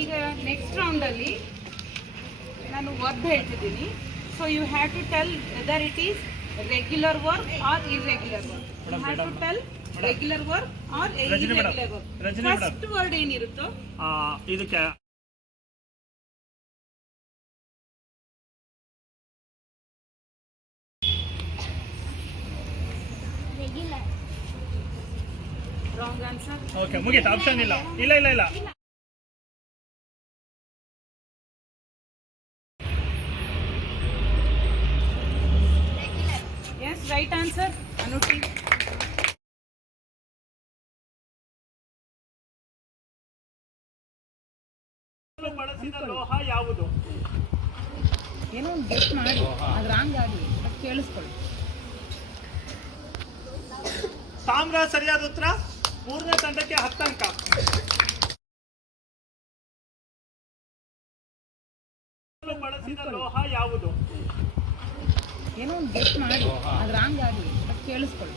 ಈಗ ನೆಕ್ಸ್ಟ್ ರೌಂಡಲ್ಲಿ ನಾನು ವರ್ಬ್ ಹೇಳ್ತಿದ್ದೀನಿ. So you have to tell whether it is regular work or irregular work. You have to tell regular work or irregular work. First word ಏನಿರುತ್ತೋ ಇದಕ್ಕೆ wrong answer. Okay, ಮುಗೀತು. Option ಇಲ್ಲ. ಇಲ್ಲ ಇಲ್ಲ ಇಲ್ಲ Yes, right answer. Anuti. ಬಳಸಿದ ಲೋಹ ಯಾವುದು? ಏನೋ ಒಂದು ಗೆಸ್ ಮಾಡಿ, ಅದು ರಾಂಗ್ ಆಗಲಿ, ಅದು ಕೇಳಿಸ್ಕೊಳ್ಳಿ. ತಾಮ್ರ ಸರಿಯಾದ ಉತ್ತರ. ಮೂರನೇ ತಂಡಕ್ಕೆ 10 ಅಂಕ. ಬಳಸಿದ ಲೋಹ ಯಾವುದು? ಏನೋ ಒಂದು ಗೆಸ್ ಮಾಡಿ, ಅದು ರಾಂಗ್ ಆಗಲಿ, ಅದು ಕೇಳಿಸ್ಕೊಳ್ಳಿ.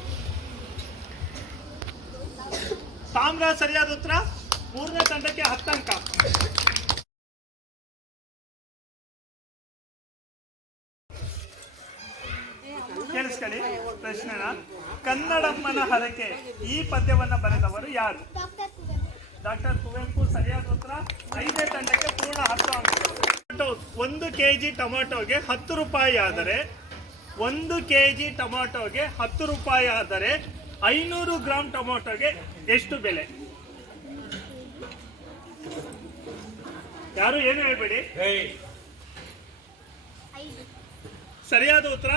ತಾಮ್ರ ಸರಿಯಾದ ಉತ್ತರ. ಮೂರನೇ ತಂಡಕ್ಕೆ 10 ಅಂಕ. ಕೇಳಿಸ್ಕೊಳ್ಳಿ ಪ್ರಶ್ನೆನ. ಕನ್ನಡಮ್ಮನ ಹರಕೆ ಈ ಪದ್ಯವನ್ನ ಬರೆದವರು ಯಾರು? ಡಾಕ್ಟರ್ ಕುವೆಂಪು ಸರಿಯಾದ ಉತ್ತರ. 5ನೇ ತಂಡಕ್ಕೆ ಪೂರ್ಣ 10 ಅಂಕಗಳು. 1 ಕೆಜಿ ಟೊಮೆಟೊಗೆ 10 ರೂಪಾಯಿ ಆದರೆ 1 ಕೆಜಿ ಟೊಮೆಟೊಗೆ 10 ರೂಪಾಯಿ ಆದರೆ 500 ಗ್ರಾಂ ಟೊಮೆಟೊಗೆ ಎಷ್ಟು ಬೆಲೆ? ಯಾರು ಏನು ಹೇಳ್ಬೇಡಿ. ಸರಿಯಾದ ಉತ್ತರ